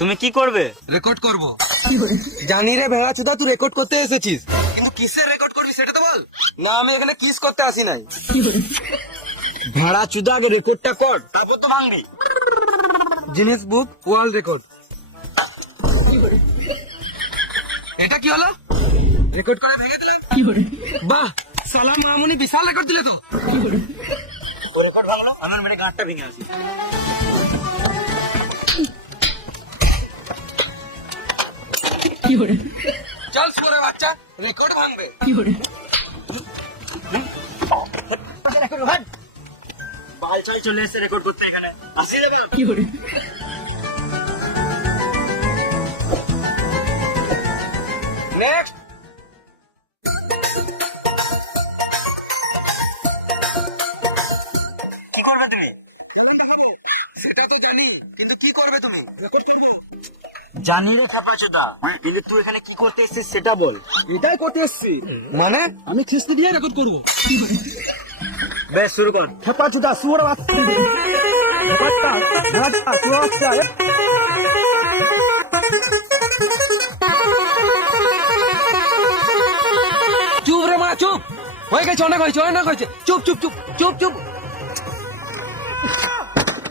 তুমি কি করবে? রেকর্ড করব। জানি রে ভেড়া চুদা, তুই রেকর্ড করতে এসেছিস, কিন্তু কিসের রেকর্ড করবি সেটা তো বল। না, আমি এখানে কিস করতে আসি নাই। ভেড়া চুদা, আগে রেকর্ডটা কর, তারপর তো ভাঙবি। জিনিস বুক ওয়ার্ল্ড রেকর্ড। এটা কি হলো? রেকর্ড করে ভেঙে দিলাম। বাহ, সালাম মামুনি, বিশাল রেকর্ড দিলে তো। ও রেকর্ড ভাঙলো, আমার মেরে গাঁটটা ভেঙে আসি। চল শুয়োরের বাচ্চা, রেকর্ড ভাঙবে। বাল চাল চলে এসে রেকর্ড করতে এখানে আসি যাবে। নেক্সট। কি করবে তুমি? সেটা তো জানি, কিন্তু কি করবে তুমি? রেকর্ড করবো। জানি রে খাপা চোদা, কিন্তু তুই এখানে কি করতে এসেছিস সেটা বল। এটাই করতে এসছি। মানে আমি খিস্তি দিয়ে রেকর্ড করবো। বেশ, শুরু কর। খেপা চুদা, শুয়োর বাচ্চা। চুপ রে মা, চুপ। হয়ে গেছে, অনেক হয়েছে, অনেক হয়েছে। চুপ চুপ চুপ চুপ চুপ।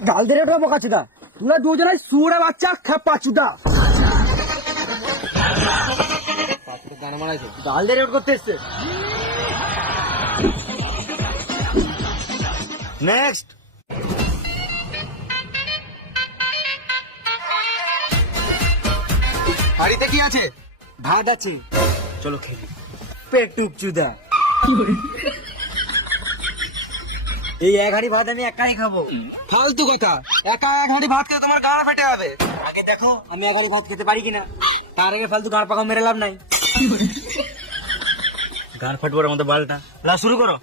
গাল দিয়ে রেখো বোকা চুদা, তোরা দুজনাই শুয়োরের বাচ্চা, খেপা চুদা। গান মারাইছে, গাল দিয়ে রেকর্ড করতে এসছে। নেক্সট। বাড়িতে কি আছে? ভাত আছে, চলো খেলি। পেটুক চুদা, এই এক হাঁড়ি ভাত আমি একাই খাবো। ফালতু কথা, একা এক হাঁড়ি ভাত খেতে তোমার গাড়া ফেটে যাবে। আগে দেখো আমি এক হাঁড়ি ভাত খেতে পারি কিনা, তার আগে ফালতু গাঁড় পাকা মেরে লাভ নাই। গাঁড় ফাটবার মতো বালটা। লা, শুরু করো।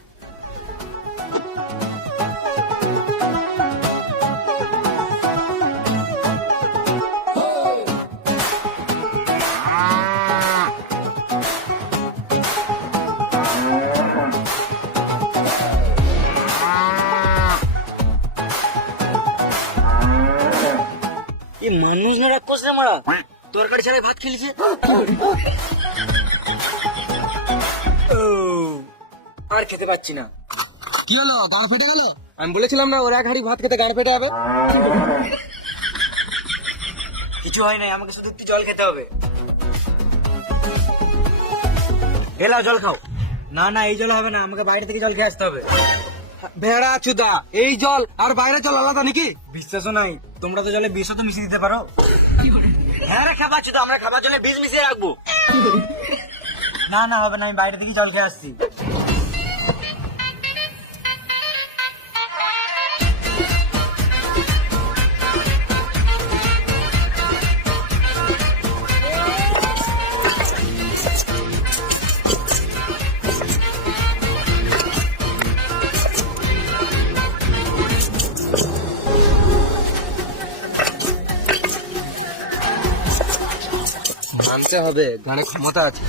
এই মানুষ না রাক্ষস রে মারা, তরকারি ছাড়াই ভাত খেয়েছে। আর খেতে পাচ্ছি না। কি হলো, গাড়া ফেটে গেল? আমি বলেছিলাম না ওর এক হাঁড়ি ভাত খেতে গাড়া ফেটে যাবে। কিছু হয় নাই, আমাকে শুধু একটু জল খেতে হবে। এলা জল খাও। না না, এই জল হবে না, আমাকে বাইরে থেকে জল খেয়ে আসতে হবে। ভেড়া চুদা, এই জল আর বাইরে জল আলাদা নাকি? বিশ্বাসও নাই, তোমরা তো জলে বিষও তো মিশিয়ে দিতে পারো। হ্যাঁ রে খাবার চুদা, আমরা খাবার জলে বিষ মিশিয়ে রাখবো। না না, হবে না, আমি বাইরে থেকে জল খেয়ে আসছি। মানতে হবে, গানে ক্ষমতা আছে।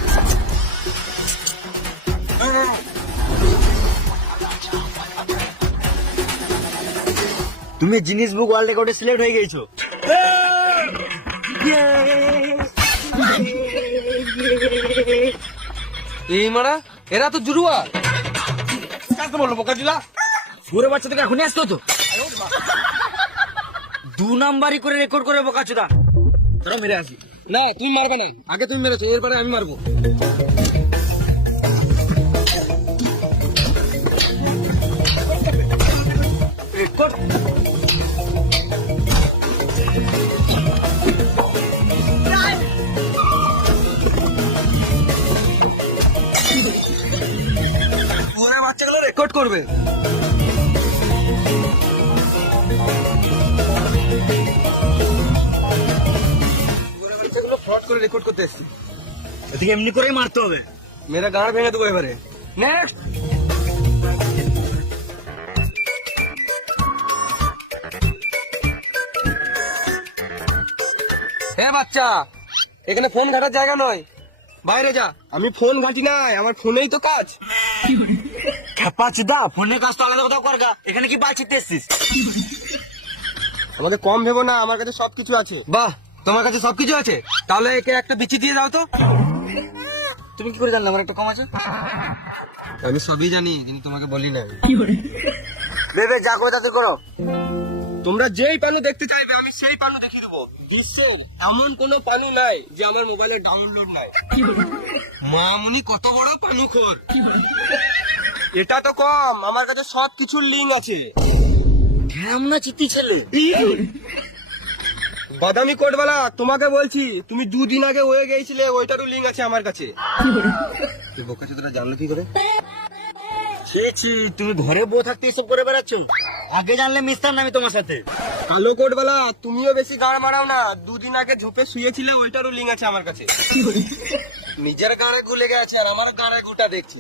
তুমি জিনিস বুক ওয়ার্ল্ড রেকর্ডে সিলেক্ট হয়ে গেছো। এই মারা, এরা তো জুড়ুয়া। কাকে বললো বোকা চুদা? সুরে বাচ্চা থেকে এখনই আসতো তো। 2 নাম্বারই করে রেকর্ড করে বোকা চুদা। তোরা মেরে আসি। না, তুমি মারবে না, আগে তুমি মেরেছো, এরপরে আমি মারবো। রেকর্ড ওরা বাচ্চাগুলো রেকর্ড করবে। ফ্রড করে রেকর্ড করতে এসছি। এদিকে এমনি করেই মারতে হবে। মেরা গাঁড় ভেঙে দেবো এবারে। নেক্সট। হ্যাঁ বাচ্চা, এখানে ফোন ঘাটার জায়গা নয়, বাইরে যা। আমি ফোন ঘাটি নাই, আমার ফোনেই তো কাজ। খেপা চুদা, ফোনের কাজ তো আলাদা কোথাও করগা, এখানে কি বাল ছিটতে এসছিস? আমাদের কম ভেবো না, আমার কাছে সবকিছু আছে। বাহ, তোমার কাছে সবকিছু আছে, তাহলে একে একটা বিচি দিয়ে দাও তো। তুমি কি করে জানলে আমার একটা কম আছে? আমি সবই জানি, কিন্তু তোমাকে বলি না। বেবে যা করে তাতে করো। তোমরা যেই পানু দেখতে চাইবে আমি সেই পানু দেখিয়ে দেবো। বিশ্বের এমন কোনো পানু নাই যে আমার মোবাইলে ডাউনলোড নাই। মামুনি কত বড় পানু খোর। এটা তো কম, আমার কাছে সব কিছুর লিঙ্ক আছে। আমরা চিত্তি ছেলে। বাদামি কোটওয়ালা, তোমাকে বলছি, তুমি 2 দিন আগে হয়ে গেছিলে, ওইটারও লিঙ্ক আছে আমার কাছে। তুই বোকা চোদরা জানলো কি করে? তুমি ঘরে বউ থাকতে এসব করে বেড়াচ্ছ? আগে জানলে মিশতাম না আমি তোমার সাথে। কালো কোটওয়ালা, তুমিও বেশি গাড় মারাও না। 2 দিন আগে ঝোপে শুয়েছিলে, ওইটারও লিঙ্ক আছে আমার কাছে। নিজের গাড়ে গুলে গেছে আর আমার গাড়ে গোটা দেখছি।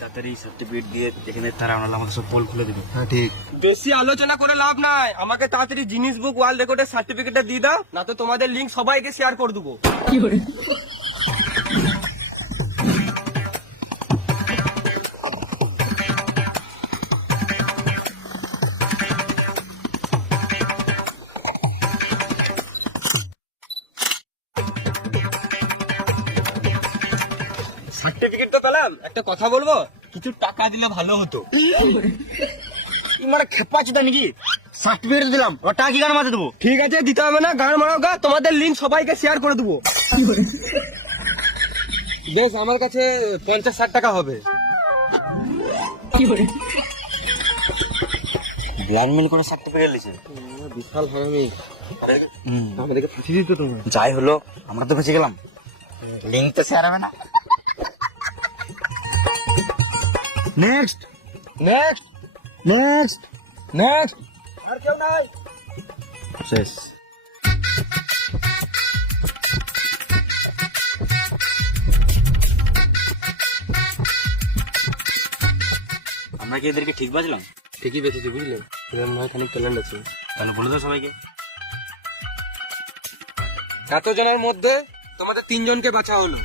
তাড়াতাড়ি সার্টিফিকেট দিয়ে এখানে তারা আমাদের সব পোল খুলে দেবে। হ্যাঁ ঠিক। বেশি আলোচনা করে লাভ নাই, আমাকে তাড়াতাড়ি জিনিস বুক ওয়ার্ল্ড রেকর্ডের সার্টিফিকেটটা দিয়ে দাও, না তো তোমাদের লিঙ্ক সবাইকে শেয়ার করে দেবো। সার্টিফিকেট তো পেলাম, একটা কথা বলবো, কিছু টাকা দিলে ভালো হতো। তোমার খেপা চুদা নাকি? সার্টিফিকেট দিলাম, ওটা কি গান মারতে দেবো? ঠিক আছে, দিতে হবে না, গান মারাও গা, তোমাদের লিঙ্ক সবাইকে শেয়ার করে দেবো। বেশ, আমার কাছে 50-60 টাকা হবে। ব্ল্যাকমেল করে সার্টিফিকেট লিখে বিশাল হারামি, আমাদেরকে ফাঁসিয়ে দিত তোমার। যাই হলো, আমরা তো ফেঁসে গেলাম। লিঙ্ক তো শেয়ার হবে না। নেক্সট নেক্সট নেক্সট নেক্সট, আর কেউ নাই। শেষ। আমরা কি এদেরকে ঠিক বাজলাম? ঠিকই বেঁচেছি, বুঝলে, এদের মনে হয় খানিক ট্যালেন্ট আছে। তাহলে বলে দাও সবাইকে। এতজনের মধ্যে তোমাদের 3 জনকে বাঁচা হলো।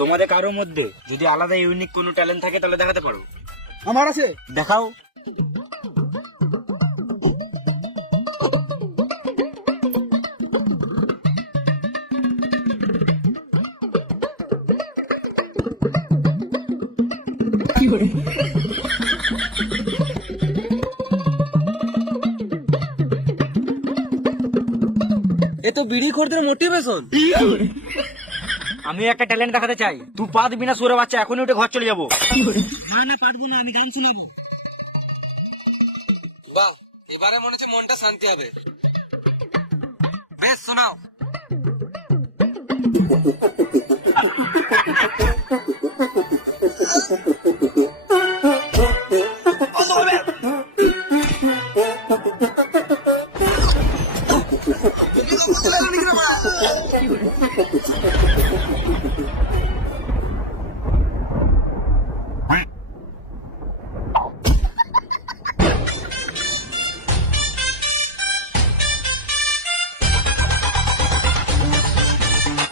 তোমাদের কারোর মধ্যে যদি আলাদা ইউনিক কোনো ট্যালেন্ট থাকে তাহলে দেখাতে পারো। আমার আছে। দেখাও। এ তো বিড়ি খোরদের মোটিভেশন। আমি একটা ট্যালেন্ট দেখাতে চাই। তুই পা দিবি না সুরে বাচ্চা, এখনই উঠে ঘর চলে যাবো। না না পারবো না, আমি গান শোনাবো। বাহ, এবারে মনে হচ্ছে মনটা শান্তি হবে। বেশ, শোনাও।